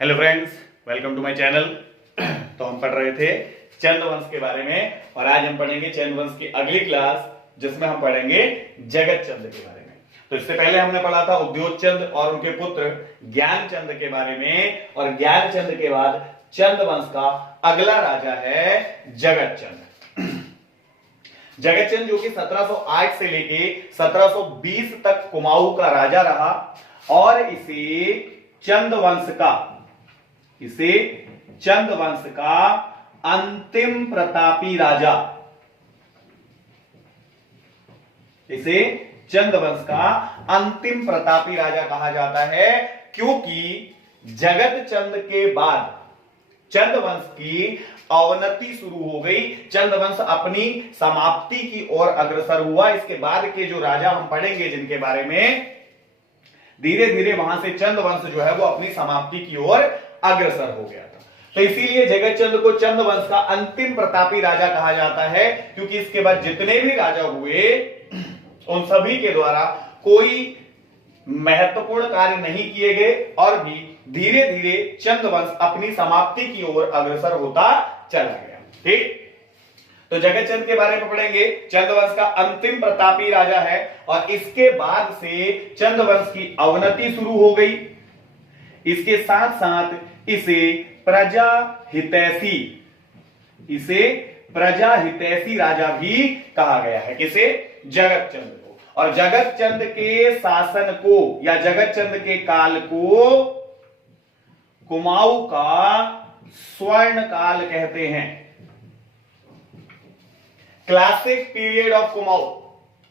Hello friends, welcome to my channel. तो हम पढ़ रहे थे चंद वंश के बारे में और आज हम पढ़ेंगे चंद वंश की अगली क्लास जिसमें हम पढ़ेंगे जगत चंद के बारे में। तो इससे पहले हमने पढ़ा था उद्योगचंद और उनके पुत्र ज्ञानचंद के बारे में और ज्ञानचंद के बाद चंद वंश का अगला राजा है जगतचंद। जगतचंद जो कि 1708 से लेके 1720 तक कुमाऊं का राजा रहा और इसे चंद वंश का अंतिम प्रतापी राजा, इसे चंद वंश का अंतिम प्रतापी राजा कहा जाता है, क्योंकि जगत चंद के बाद चंद वंश की अवनति शुरू हो गई। चंद वंश अपनी समाप्ति की ओर अग्रसर हुआ। इसके बाद के जो राजा हम पढ़ेंगे जिनके बारे में, धीरे धीरे वहां से चंद वंश जो है वो अपनी समाप्ति की ओर अग्रसर हो गया था। तो इसीलिए जगतचंद को चंद वंश का अंतिम प्रतापी राजा कहा जाता है, क्योंकि इसके बाद जितने भी राजा हुए उन सभी के द्वारा कोई महत्वपूर्ण कार्य नहीं किए गए और भी धीरे धीरे चंद वंश अपनी समाप्ति की ओर अग्रसर होता चला गया। ठीक, तो जगतचंद के बारे में पढ़ेंगे। चंद वंश का अंतिम प्रतापी राजा है और इसके बाद से चंद वंश की अवनति शुरू हो गई। इसके साथ साथ इसे प्रजा हितैषी राजा भी कहा गया है। किसे? जगतचंद को। और जगतचंद के शासन को या जगतचंद के काल को कुमाऊं का स्वर्ण काल कहते हैं। Classic period of Kumaon,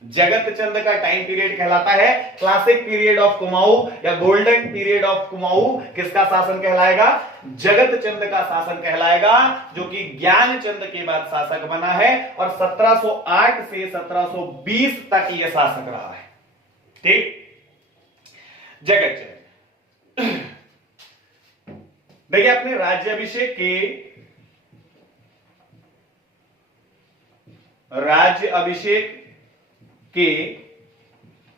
Jagatchand का टाइम पीरियड कहलाता है क्लासिक पीरियड ऑफ कुमाऊं या गोल्डन पीरियड ऑफ कुमाऊं। किसका शासन कहलाएगा? जगतचंद का शासन कहलाएगा, जो कि ज्ञानचंद के बाद शासक बना है और 1708 से 1720 तक यह शासक रहा है। ठीक, जगतचंद देखिए अपने राज्याभिषेक के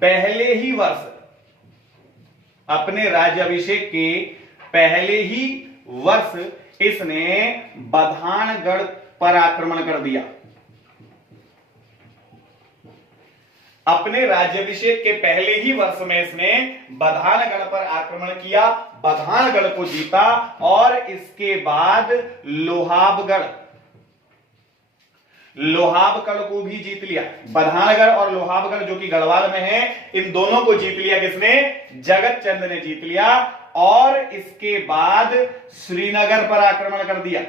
पहले ही वर्ष, अपने राज्याभिषेक के पहले ही वर्ष इसने बधानगढ़ पर आक्रमण कर दिया। अपने राज्याभिषेक के पहले ही वर्ष में इसने बधानगढ़ पर आक्रमण किया, बधानगढ़ को जीता और इसके बाद लोहाबगढ़ को भी जीत लिया। बधानगढ़ और लोहाबगढ़ जो कि गढ़वाल में है, इन दोनों को जीत लिया। किसने? जगतचंद ने जीत लिया और इसके बाद श्रीनगर पर आक्रमण कर दिया।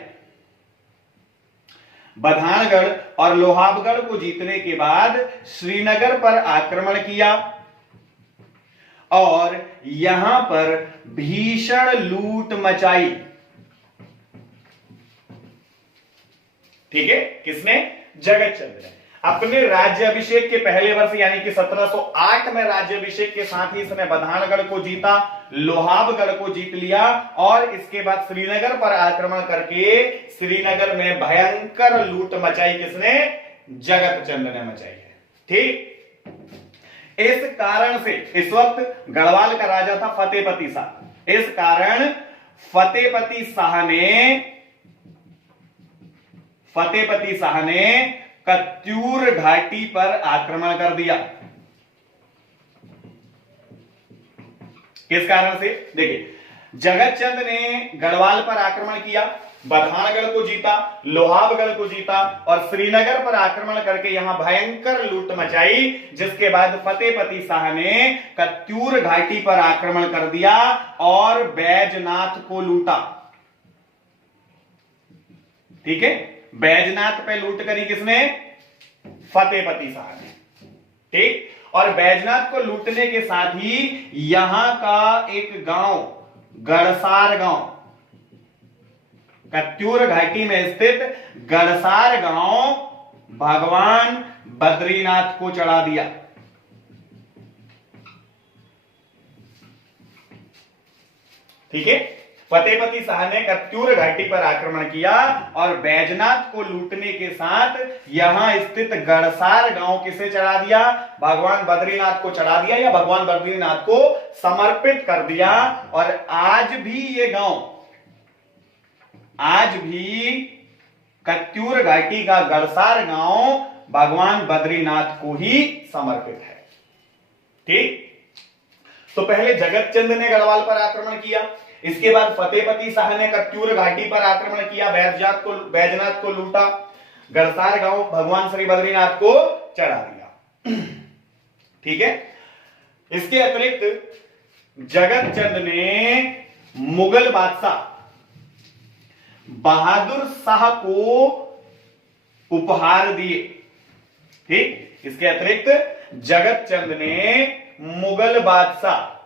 बधानगढ़ और लोहाबगढ़ को जीतने के बाद श्रीनगर पर आक्रमण किया और यहां पर भीषण लूट मचाई। ठीक है, किसने? जगतचंद ने। अपने राज्याभिषेक के पहले वर्ष यानी कि 1708 में राज्याभिषेक के साथ ही इसने बधानगढ़ को जीता, लोहाबगढ़ को जीत लिया और इसके बाद श्रीनगर पर आक्रमण करके श्रीनगर में भयंकर लूट मचाई। किसने? जगतचंद ने मचाई है। ठीक, इस कारण से इस वक्त गढ़वाल का राजा था फतेहपति शाह। इस कारण फतेहपति शाह ने कत्यूर घाटी पर आक्रमण कर दिया। किस कारण से? देखिए, जगतचंद ने गढ़वाल पर आक्रमण किया, बधानगढ़ को जीता, लोहाबगढ़ को जीता और श्रीनगर पर आक्रमण करके यहां भयंकर लूट मचाई, जिसके बाद फतेहपति शाह ने कत्यूर घाटी पर आक्रमण कर दिया और बैजनाथ को लूटा। ठीक है, बैजनाथ पे लूट करी किसने? फतेहपति शाह ने। ठीक, और बैजनाथ को लूटने के साथ ही यहां का एक गांव गड़सार गांव, कत्यूर घाटी में स्थित गड़सार गांव भगवान बद्रीनाथ को चढ़ा दिया। ठीक है, फतेहपति शाह ने कत्यूर घाटी पर आक्रमण किया और बैजनाथ को लूटने के साथ यहां स्थित गड़सार गांव किसे चढ़ा दिया? भगवान बद्रीनाथ को चढ़ा दिया या भगवान बद्रीनाथ को समर्पित कर दिया। और आज भी ये गांव, आज भी कत्यूर घाटी का गड़सार गांव भगवान बद्रीनाथ को ही समर्पित है। ठीक, तो पहले जगत चंद ने गढ़वाल पर आक्रमण किया, इसके बाद फतेहपति शाह ने कत्यूर घाटी पर आक्रमण किया, बैजनाथ को लूटा, गड़सार गांव भगवान श्री बद्रीनाथ को चढ़ा दिया। ठीक है, इसके अतिरिक्त जगत चंद ने मुगल बादशाह बहादुर शाह को उपहार दिए। ठीक, इसके अतिरिक्त जगत चंद ने मुगल बादशाह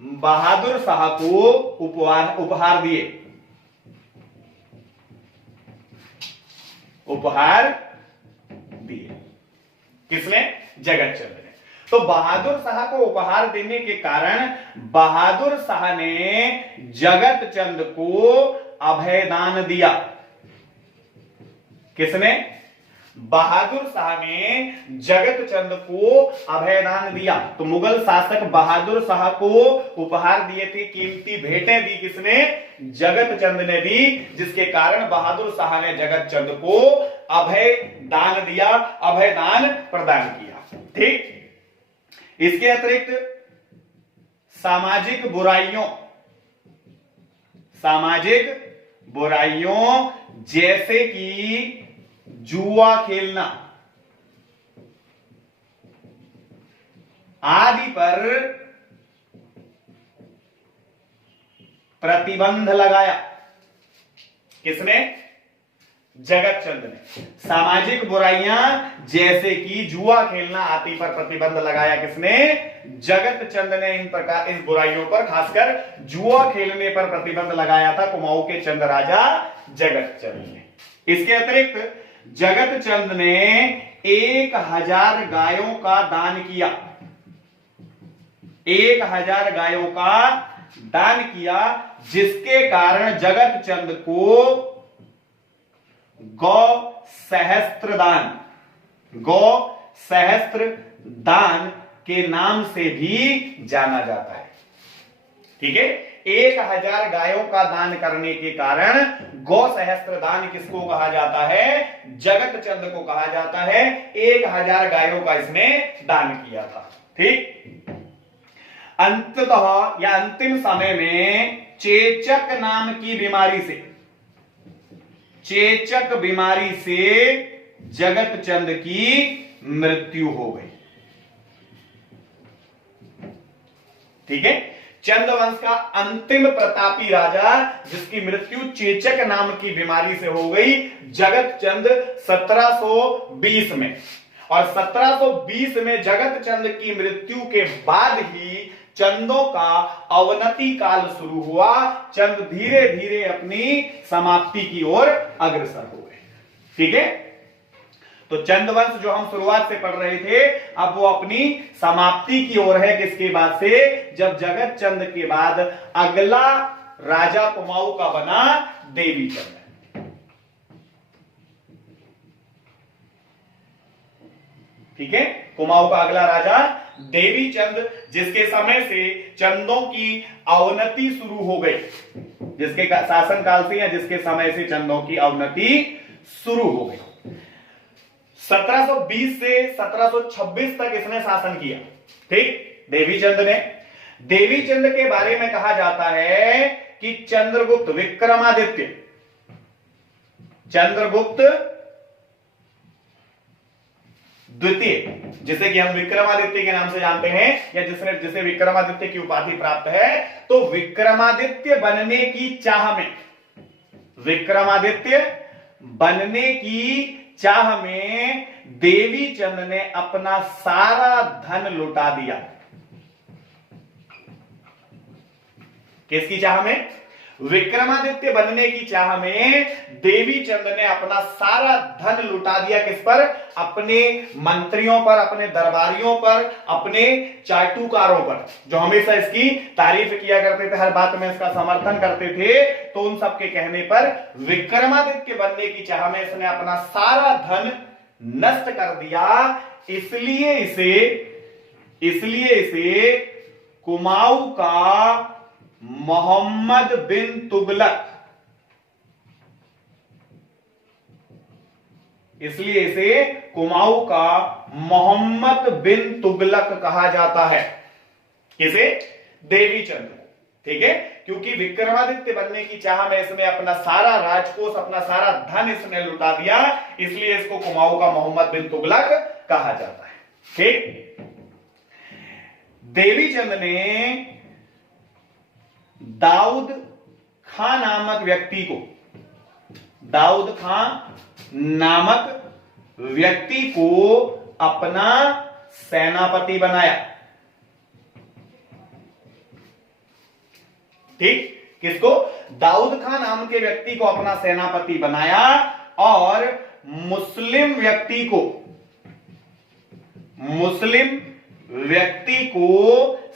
बहादुर शाह को उपहार दिए। किसने? जगत चंद ने। तो बहादुर शाह को उपहार देने के कारण बहादुर शाह ने जगत चंद को अभयदान दिया। किसने? बहादुर शाह ने जगत चंद को अभयदान दिया। तो मुगल शासक बहादुर शाह को उपहार दिए थे, कीमती भेंटें दी। किसने? जगत चंद ने दी, जिसके कारण बहादुर शाह ने जगत चंद को अभय दान दिया, अभयदान प्रदान किया। ठीक, इसके अतिरिक्त सामाजिक बुराइयों जैसे कि जुआ खेलना आदि पर प्रतिबंध लगाया। किसने? जगत चंद ने। सामाजिक बुराइयां जैसे कि जुआ खेलना आदि पर प्रतिबंध लगाया। किसने? जगत चंद ने इस बुराइयों पर, खासकर जुआ खेलने पर प्रतिबंध लगाया था कुमाऊं के चंद राजा जगत चंद ने। इसके अतिरिक्त जगत चंद ने 1000 गायों का दान किया। 1000 गायों का दान किया, जिसके कारण जगत चंद को गौ सहस्त्र दान के नाम से भी जाना जाता है। ठीक है, 1000 गायों का दान करने के कारण गौ सहस्त्र दान किसको कहा जाता है? जगत चंद को कहा जाता है। 1000 गायों का इसने दान किया था। ठीक, अंततः या अंतिम समय में चेचक नाम की बीमारी से जगत चंद की मृत्यु हो गई। ठीक है, चंद वंश का अंतिम प्रतापी राजा जिसकी मृत्यु चेचक नाम की बीमारी से हो गई, जगत चंद 1720 में। और 1720 में जगत चंद की मृत्यु के बाद ही चंदों का अवनति काल शुरू हुआ। चंद धीरे धीरे अपनी समाप्ति की ओर अग्रसर हो गए। ठीक है, तो चंद वंश जो हम शुरुआत से पढ़ रहे थे, अब वो अपनी समाप्ति की ओर है। किसके बाद से? जब जगत चंद के बाद अगला राजा कुमाऊं का बना देवी चंद। ठीक है, कुमाऊं का अगला राजा देवी चंद, जिसके समय से चंदों की अवनति शुरू हो गई। जिसके शासनकाल से या जिसके समय से चंदों की अवनति शुरू हो गई। 1720 से 1726 तक इसने शासन किया। ठीक, देवी चंद ने। देवी चंद के बारे में कहा जाता है कि चंद्रगुप्त द्वितीय, जिसे कि हम विक्रमादित्य के नाम से जानते हैं, या जिसे विक्रमादित्य की उपाधि प्राप्त है, तो विक्रमादित्य बनने की चाह में देवी चंद ने अपना सारा धन लुटा दिया। किसकी चाह में? विक्रमादित्य बनने की चाह में देवी चंद ने अपना सारा धन लुटा दिया। किस पर? अपने मंत्रियों पर, अपने दरबारियों पर, अपने चाटुकारों पर, जो हमेशा इसकी तारीफ किया करते थे, हर बात में इसका समर्थन करते थे। तो उन सबके कहने पर विक्रमादित्य बनने की चाह में इसने अपना सारा धन नष्ट कर दिया। इसलिए इसे कुमाऊं का मोहम्मद बिन तुगलक, इसलिए इसे कुमाऊं का मोहम्मद बिन तुगलक कहा जाता है। किसे? देवी चंद को। ठीक है, क्योंकि विक्रमादित्य बनने की चाह में इसने अपना सारा राजकोष, अपना सारा धन इसने लुटा दिया, इसलिए इसको कुमाऊं का मोहम्मद बिन तुगलक कहा जाता है। ठीक, देवी चंद ने दाऊद खां नामक व्यक्ति को अपना सेनापति बनाया। ठीक, किसको? दाऊद खां नाम के व्यक्ति को अपना सेनापति बनाया और मुस्लिम व्यक्ति को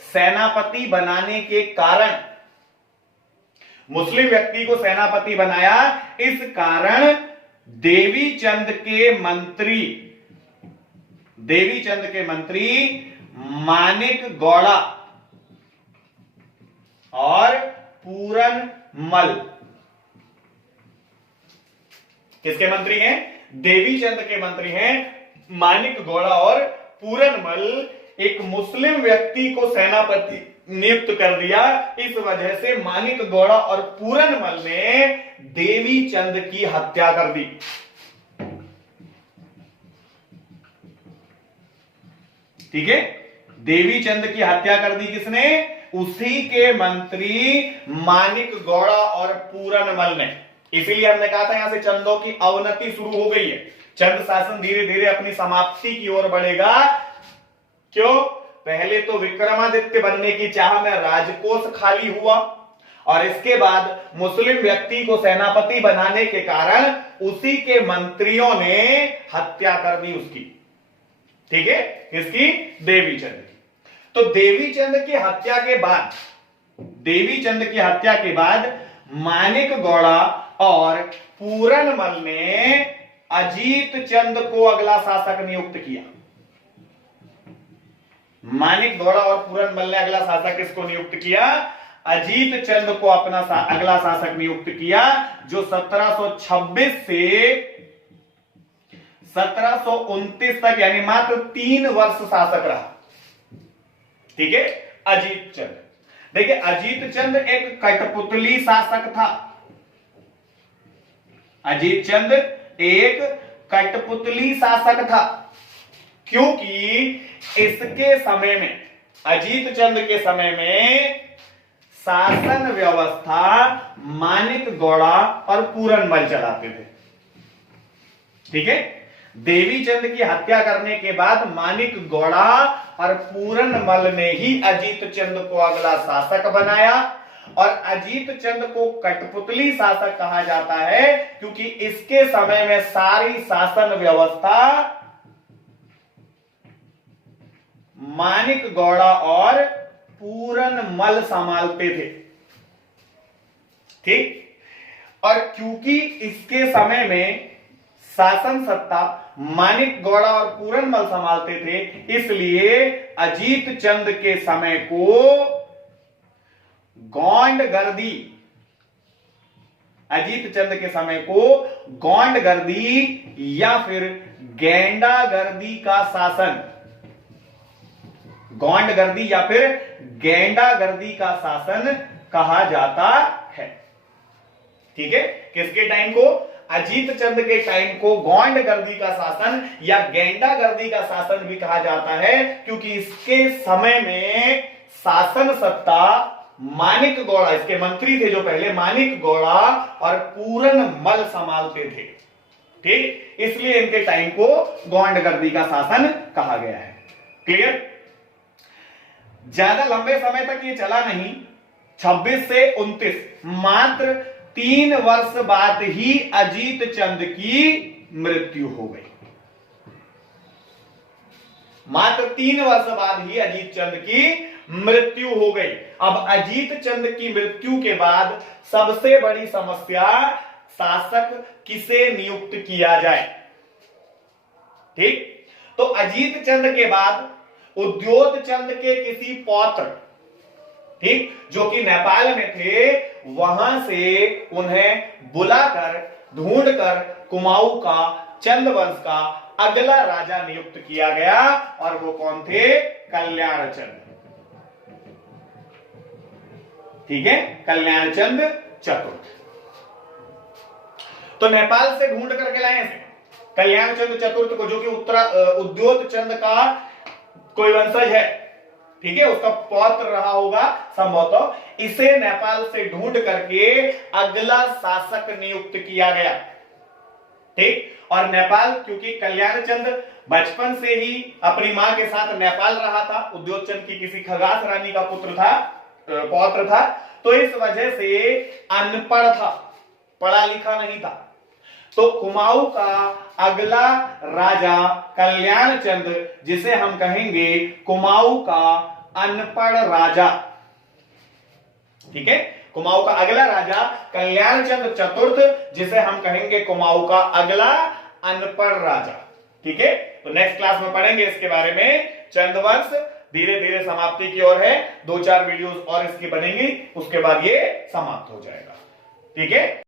सेनापति बनाने के कारण, मुस्लिम व्यक्ति को सेनापति बनाया, इस कारण देवी चंद के मंत्री मानिक गौड़ा और पूरन मल, किसके मंत्री हैं? देवी चंद के मंत्री हैं मानिक गौड़ा और पूरन मल। एक मुस्लिम व्यक्ति को सेनापति नियुक्त कर दिया। इस वजह से मानिक गौड़ा और पूरन मल ने देवी चंद की हत्या कर दी। ठीक है, देवी चंद की हत्या कर दी किसने? उसी के मंत्री मानिक गौड़ा और पूरन मल ने। इसीलिए हमने कहा था यहां से चंदों की अवनति शुरू हो गई है। चंद शासन धीरे धीरे अपनी समाप्ति की ओर बढ़ेगा। क्यों? पहले तो विक्रमादित्य बनने की चाह में राजकोष खाली हुआ और इसके बाद मुस्लिम व्यक्ति को सेनापति बनाने के कारण उसी के मंत्रियों ने हत्या कर दी उसकी। ठीक है, किसकी? देवी चंद की। तो देवी चंद की हत्या के बाद मानिक गौड़ा और पूरन मल ने अजीत चंद को अगला शासक नियुक्त किया। मानिक गौड़ा और पूरन मल ने अगला शासक किसको नियुक्त किया? अजीत चंद को अपना अगला शासक नियुक्त किया, जो 1726 से 1729 तक यानी मात्र 3 वर्ष शासक रहा। ठीक है, अजीत चंद। देखिए, अजीत चंद एक कठपुतली शासक था। अजीत चंद एक कठपुतली शासक था, क्योंकि इसके समय में, अजीत चंद के समय में शासन व्यवस्था मानिक गौड़ा और पूरन मल चलाते थे। ठीक है, देवी चंद की हत्या करने के बाद मानिक गौड़ा और पूरन मल ने ही अजीत चंद को अगला शासक बनाया। और अजीत चंद को कठपुतली शासक कहा जाता है क्योंकि इसके समय में सारी शासन व्यवस्था मानिक गौड़ा और पूरन मल संभालते थे। ठीक, और क्योंकि इसके समय में शासन सत्ता मानिक गौड़ा और पूरन मल संभालते थे, इसलिए अजीत चंद के समय को गोंडगर्दी, अजीत चंद के समय को गोंडगर्दी या फिर गेंडागर्दी का शासन, गोंडगर्दी या फिर गेंडागर्दी का शासन कहा जाता है। ठीक है, किसके टाइम को? अजीत चंद के टाइम को गोंडगर्दी का शासन या गेंडागर्दी का शासन भी कहा जाता है, क्योंकि इसके समय में शासन सत्ता मानिक गौड़ा, इसके मंत्री थे जो पहले, मानिक गौड़ा और पूरन मल संभालते थे। ठीक, इसलिए इनके टाइम को गोंडगर्दी का शासन कहा गया है। क्लियर? ज्यादा लंबे समय तक ये चला नहीं, 26 से 29, मात्र 3 वर्ष बाद ही अजीत चंद की मृत्यु हो गई। मात्र 3 वर्ष बाद ही अजीत चंद की मृत्यु हो गई। अब अजीत चंद की मृत्यु के बाद सबसे बड़ी समस्या, शासक किसे नियुक्त किया जाए। ठीक, तो अजीत चंद के बाद उद्योत चंद के किसी पौत्र, ठीक, जो कि नेपाल में थे, वहां से उन्हें बुलाकर ढूंढकर कुमाऊं का, चंद वंश का अगला राजा नियुक्त किया गया, और वो कौन थे? कल्याण चंद। ठीक है, कल्याण चंद चतुर्थ। तो नेपाल से ढूंढ करके लाए थे कल्याण चंद चतुर्थ को, जो कि उद्योत चंद का कोई वंशज है, ठीक है, उसका पौत्र रहा होगा संभवतः। इसे नेपाल से ढूंढ करके अगला शासक नियुक्त किया गया। ठीक, और नेपाल, क्योंकि कल्याण चंद बचपन से ही अपनी मां के साथ नेपाल रहा था, उद्योत चंद की किसी खगास रानी का पुत्र था, पौत्र था, तो इस वजह से अनपढ़ था, पढ़ा लिखा नहीं था। तो कुमाऊं का अगला राजा कल्याण चंद, जिसे हम कहेंगे कुमाऊं का अनपढ़ राजा। ठीक है, कुमाऊं का अगला राजा कल्याण चंद चतुर्थ, जिसे हम कहेंगे कुमाऊं का अगला अनपढ़ राजा। ठीक है, तो नेक्स्ट क्लास में पढ़ेंगे इसके बारे में। चंदवंश धीरे धीरे समाप्ति की ओर है, 2-4 वीडियोस और इसकी बनेंगी, उसके बाद ये समाप्त हो जाएगा। ठीक है।